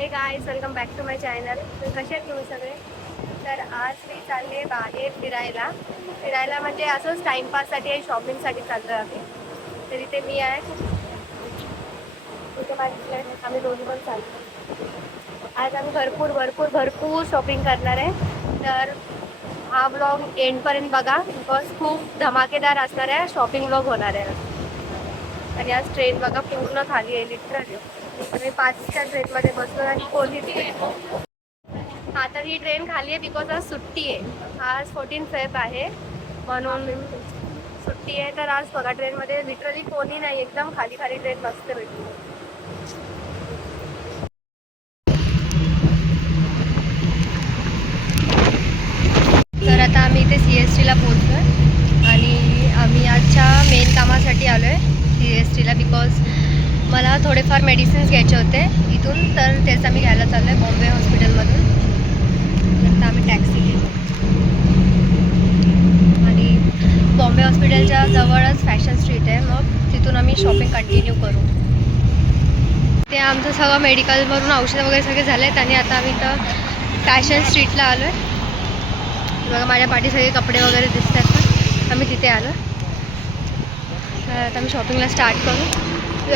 हे guys, welcome back to my channel. तर कसे आहेत तुम्ही सगळे? तर आज मी चालले बाहेर फिरायला म्हणजे असंच टाईमपाससाठी आणि शॉपिंगसाठी चाललो आहे आम्ही. तर इथे मी आहे, इथे माझी फ्रेंड, आम्ही दोन्ही पण चाललो. आज आम्ही भरपूर भरपूर भरपूर शॉपिंग करणार आहे. तर हा ब्लॉग एंडपर्यंत बघा, बिकॉज खूप धमाकेदार असणार आहे, शॉपिंग ब्लॉग होणार आहे. आणि आज ट्रेन बघा पूर्ण खाली आहे लिटरली. मी 5च्या ट्रेनमध्ये बसलो आणि कोणती ट्रेन. हा, तर ही ट्रेन खाली आहे बिकॉज आज सुट्टी आहे. आज 14 फेब आहे म्हणून सुट्टी आहे. तर आज बघा ट्रेनमध्ये लिटरली कोणी नाही, एकदम खाली खाली ट्रेन बसते भेटली. तर आता आम्ही इथे CSTला पोहोचलो आहे आणि आम्ही आजच्या मेन कामासाठी आलो आहे CSTला, बिकॉज मला थोडेफार मेडिसिन्स घ्यायचे होते इथून. तर तेच आम्ही घ्यायला चाललो आहे बॉम्बे हॉस्पिटलमधून. तर आम्ही टॅक्सी घेऊ आणि बॉम्बे हॉस्पिटलच्या जवळच फॅशन स्ट्रीट आहे, मग तिथून आम्ही शॉपिंग कंटिन्यू करू. ते आमचं सगळं मेडिकलवरून औषधं वगैरे सगळे झाले आहेत आणि आता आम्ही इथं फॅशन स्ट्रीटला आलो आहे. बघा माझ्या पाठी सगळे कपडे वगैरे दिसत आहेत ना, आम्ही तिथे आलो. तर आता आम्ही शॉपिंगला स्टार्ट करू.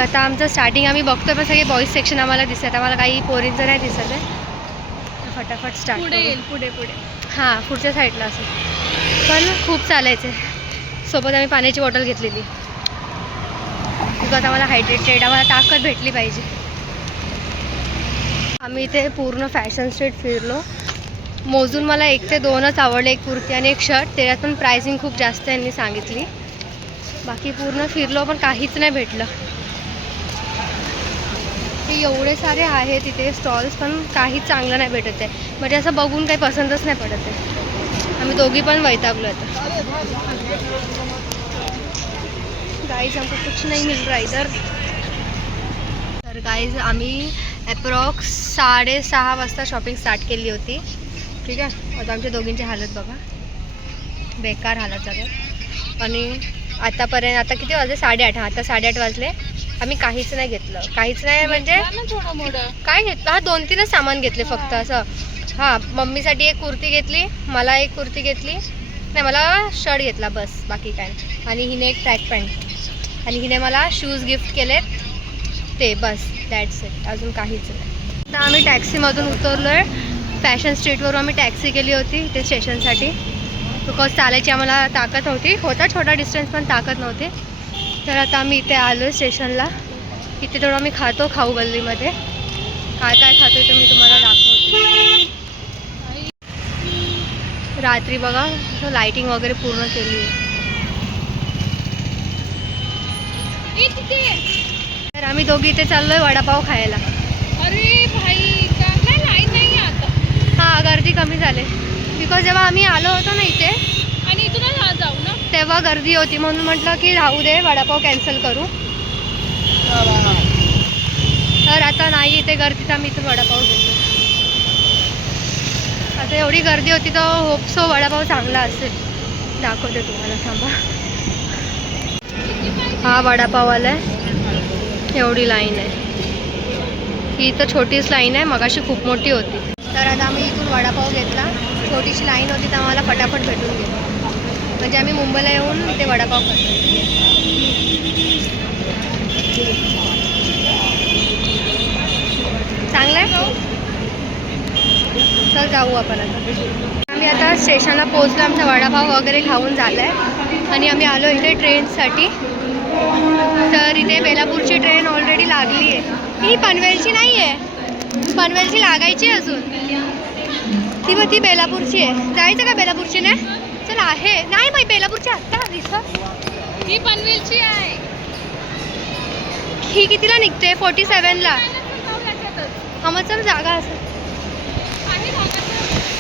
आता आमचं स्टार्टिंग आम्ही बघतोय, पण सगळे बॉईज सेक्शन आम्हाला दिसत आहे. आम्हाला काही पोरींचं नाही दिसत आहे. फटाफट स्टार्ट पुढे हां, पुढच्या साईडला असेल, पण खूप चालायचं आहे. सोबत आम्ही पाण्याची बॉटल घेतलेली, बिकॉज आम्हाला हायड्रेटेड, आम्हाला ताकद भेटली पाहिजे. आम्ही इथे पूर्ण फॅशन स्ट्रीट फिरलो. मोजून मला 1 ते 2च आवडले, एक कुर्ती आणि एक शर्ट. त्याच्यात पण प्राइसिंग खूप जास्त यांनी सांगितली. बाकी पूर्ण फिरलो पण काहीच नाही भेटलं. हे एवढे सारे आहेत तिथे स्टॉल्स, पण काहीच चांगलं नाही भेटत आहे. म्हणजे असं बघून काही पसंतच नाही पडत आहे. आम्ही दोघी पण वैतागलो आता. गाईज हमको कुछ नहीं मिल रहा इधर. तर गाईज आम्ही ॲप्रॉक्स 6:30 वाजता शॉपिंग स्टार्ट केली होती. ठीक आहे, आता आमच्या दोघींची हालत बघा, बेकार हालत झालं. आणि आतापर्यंत, आता किती वाजले? 8:30. आता 8:30 वाजले. आम्ही काहीच नाही घेतलं, काहीच नाही म्हणजे काय घेतलं. हा, 2-3च सामान घेतले फक्त असं. हां, मम्मीसाठी एक कुर्ती घेतली, मला एक कुर्ती घेतली, नाही मला शर्ट घेतला बस, बाकी काय. आणि हिने एक ट्रॅक पॅन्ट आणि हिने मला शूज गिफ्ट केलेत, ते बस, दॅट्स इट. अजून काहीच नाही. आता आम्ही टॅक्सीमधून उतरलो आहे. फॅशन स्ट्रीटवरून आम्ही टॅक्सी केली होती ते स्टेशनसाठी, बिकॉज चालायची आम्हाला ताकद नव्हती. होता छोटा डिस्टन्स, पण ताकद नव्हती. तर आता आम्ही इथे आलो स्टेशनला. इथे थोडं आम्ही खातो खाऊ गल्लीमध्ये. काय काय खातो तर मी तुम्हाला दाखवते. रात्री बघा लाईटिंग वगैरे पूर्ण केली आहे. तर आम्ही दोघी इथे चाललोय वडापाव खायला. अरे भाई, काय लाईन नाही आता. हां, गर्दी कमी झाली, बिकॉज जेव्हा आम्ही आलो होतो ना इथे आणि इथूनच जाऊ ना, तेव्हा गर्दी होती, म्हणून म्हटलं की राहू दे, वडापाव कॅन्सल करू. तर आता नाही इथे गर्दी, तर आम्ही इथून वडापाव घेतो. आता एवढी गर्दी होती तर होप सो वडापाव चांगला असेल. दाखवते तुम्हाला, थांबा. हा वडापाववाला आहे, एवढी लाईन आहे. ही तर छोटीच लाईन आहे, मगाशी खूप मोठी होती. तर आता आम्ही इथून वडापाव घेतला. छोटीशी लाईन होती तर आम्हाला फटाफट भेटून गेली. म्हणजे आम्ही मुंबईला येऊन इथे वडापाव खातो. चांगलं आहे. चल जाऊ आपण आता. आम्ही आता स्टेशनला पोहोचलो, आमचा वडापाव वगैरे खाऊन झालं आहे आणि आम्ही आलो इथे ट्रेनसाठी. तर इथे बेलापूरची ट्रेन ऑलरेडी लागली आहे. ही पनवेलची नाही आहे, पनवेलची लागायची अजून. ती बेलापूरची आहे. जायचं का बेलापूरची? नाही चल, आहे नाही माहिती बेलापूरची आत्ता दिसत. ही पनवेलची आहे. ही कितीला निघते? 47ला. हां, मग चल, जागा असेल.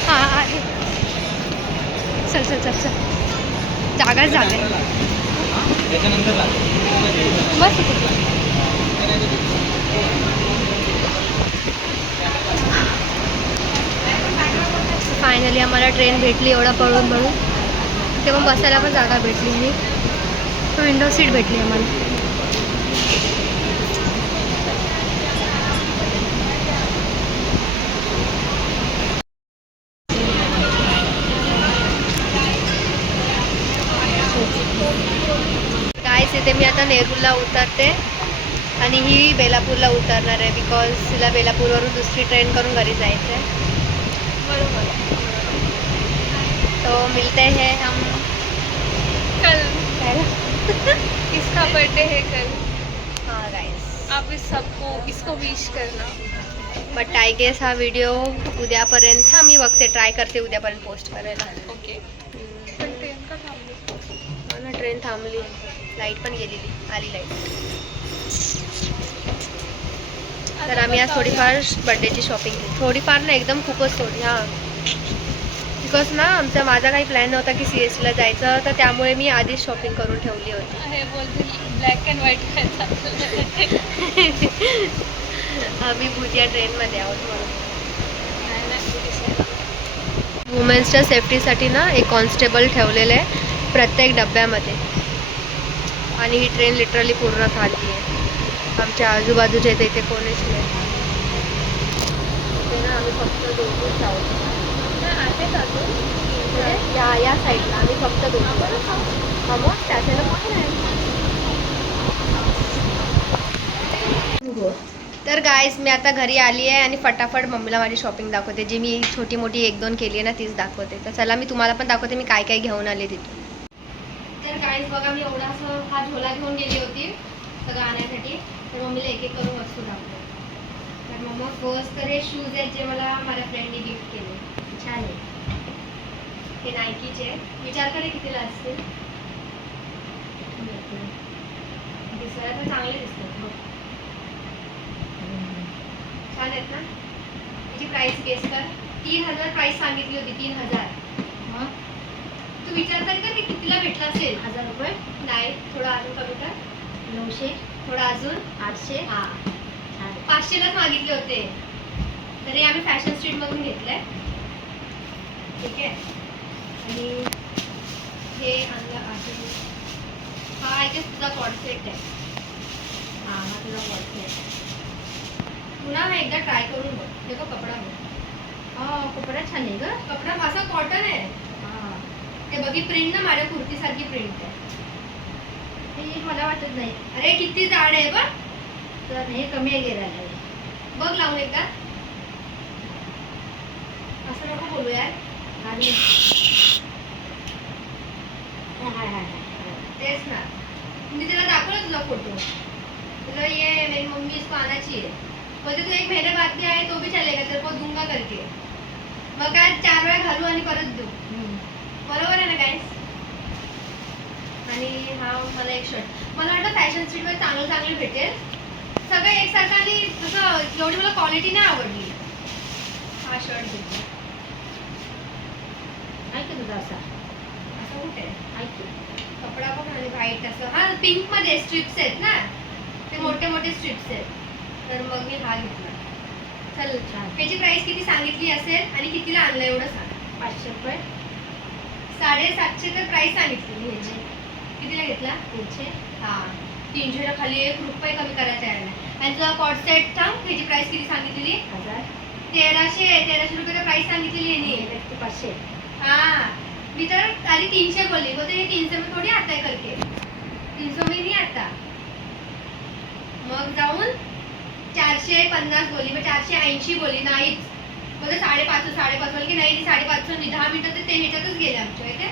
हां आहे. चल चल चल चल, जागाच जागा आहे बस. फायनली आम्हाला ट्रेन भेटली, एवढा पळून तेव्हा बसायला पण जागा भेटली नाही. विंडो सीट भेटली आम्हाला. बेलापूरला उतरते आणि ही बेलापूरला उतरणार आहे बिकॉज तिला बेलापूरवरून दुसरी ट्रेन करून घरी जायचं आहे. बरोबर. तो मिलते हैं हम कल इसका बर्थडे है कल. हाँ गाइस. आप इस सबको इसको विश करना. बट आय गेस हा व्हिडिओ उद्यापर्यंत मी बघते, ट्राय करते उद्यापर्यंत पोस्ट करायला. ओके. पण ट्रेन का थांबली? हो ना, ट्रेन थांबली, लाईट पण गेलेली, आली लाईट. तर आम्ही आज थोडीफार बड्डेची शॉपिंग केली. थोडीफार ना, एकदम खूपच थोडी. हां, बिकॉज ना माझा काही प्लॅन नव्हता की CSTला जायचं, तर त्यामुळे मी आधीच शॉपिंग करून ठेवली होती. हे बोलते ब्लॅक अँड व्हाईट खायचं. आम्ही भुजिया ट्रेनमध्ये आहोत म्हणून. नाही. वुमेन्सच्या सेफ्टीसाठी ना एक कॉन्स्टेबल ठेवलेलं आहे प्रत्येक डब्यामध्ये. आणि ही ट्रेन लिटरली पूर्ण खाली आहे. आमच्या आजूबाजूच्या इथे कोणीच नाही. ते ना आम्ही फक्त दोघंच आहोत. या साईडला आम्ही फक्त दोघं. हा मग त्याच्याला कोणी नाही. तर गाईज मी आता घरी आली आहे आणि फटाफट मम्मीला माझी शॉपिंग दाखवते. जी मी छोटी मोठी 1-2 केली आहे ना, तीच दाखवते. तर चला मी तुम्हाला पण दाखवते मी काय काय घेऊन आले तिथून. तर गाईज बघा, मी एवढा असं हा झोला घेऊन गेली होती सगळं आणण्यासाठी. तर मम्मीला एक एक करून वस्तू दाखवते. तर मम्मा फर्स्ट तर हे शूज आहेत जे मला माझ्या फ्रेंडने गिफ्ट केले. छान आहे. हे नायकीचे. विचार करे कितीला असतील. दिसायला तर चांगले दिसतात. छान आहेत ना. त्याची प्राइस गेस कर. 3000 प्राइस सांगितली होती. 3000. तू विचार कर की कितीला भेटला असेल. 1000 रुपये नाही, थोडं अजून कमी कर. 900. थोडं अजून 800. हां, 500लाच मागितले होते. तरी आम्ही फॅशन स्ट्रीट मधून घेतलंय. ठीक आहे. आणि हे आणलं आहे. हा आहे तुझा कॉर्ड सेट आहे. हां, हा तुझा कॉर्ड सेट. पुन्हा हा एकदा ट्राय करून बघ. देखो कपडा बघ. कपडा छान आहे ग. कपडा असा कॉटन आहे. हां, ते बघी प्रिंट ना माझ्या कुर्तीसारखी प्रिंट आहे. हे मला वाटत नाही. अरे किती जाड आहे बघ. तर हे कमी आहे गेला बघ लावून एकदा. असं नको बोलू यार. तेच ना, मी तिला दाखवलं तुला फोटो. तुला ये मेरी मम्मी इसको आना चाहिए. बोलते तू एक मेरे बाद भी आए तो भी चलेगा, तेरे को दूंगा करके. मग काय 4 वेळा घालू आणि परत देऊ. बरोबर आहे ना गाईस. आणि हा मला एक शर्ट. मला वाटतं फॅशन स्ट्रीटमध्ये चांगलं भेटेल. सगळं एकसारखं आणि तसं एवढी मला क्वालिटी नाही आवडली. हा शर्ट घेतला. ऐक तुझा असा कुठे आहे. कपडा पण आणि व्हाईट असं. हा पिंक मध्ये स्ट्रिप्स आहेत ना, ते मोठे मोठे स्ट्रिप्स आहेत. तर मग मी हा घेतला. चल, त्याची प्राइस किती सांगितली असेल आणि कितीला आणलं एवढं सांग. 500 रुपये. 750 तर प्राइस सांगितली मी ह्याची. कितीला घेतला. 300. हां, 300ला खाली 1 रुपये कमी करायचा आहे. आणि तुझा कॉर्ड सेट सांग, त्याची प्राइस किती सांगितलेली. 1300 रुपये तर प्राइस सांगितलेली आहे. 500. हाँ, मी तर आधी 300 बोलली. बोलते ये 300 में थोड़ी आता है करके. 300 में नहीं आता. मग जाऊन 450 बोलली. मग 480 बोलली. नाहीच. बोलते 550 बोलली की नाही. 550 10 मिनिटं तर ते ह्याच्यातच गेले आमच्या इथे.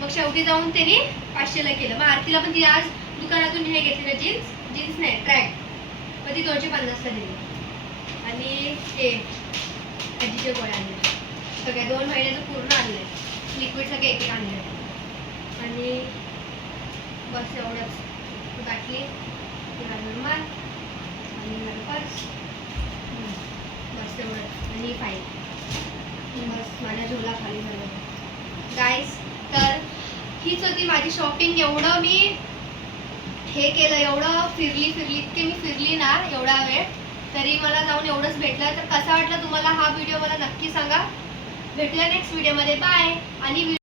मग शेवटी जाऊन त्यांनी 500ला केलं. मग आरतीला पण ती आज दुकानातून हे घेतलेलं जीन्स नाही ट्रॅक. मग ती 250ला दिली. आणि हे आजीचे गोळ्या आणले सगळ्या. 2 महिन्याचं पूर्ण आणलंय. लिक्विड सगळे एक आणले. आणि बस एवढंच. गाठली रुमाल आणि पर्स. बस एवढंच. आणि फाईल. बस माझ्या झोला खाली झालं गाईस. तर हीच होती माझी शॉपिंग. एवढं मी हे केलं, एवढं फिरली इतके मी फिरली ना एवढा वेळ, तरी मला जाऊन एवढंच भेटलं. तर कसा वाटला तुम्हाला हा व्हिडिओ मला नक्की सांगा. भेटूया नेक्स्ट व्हिडिओमध्ये. बाय. आणि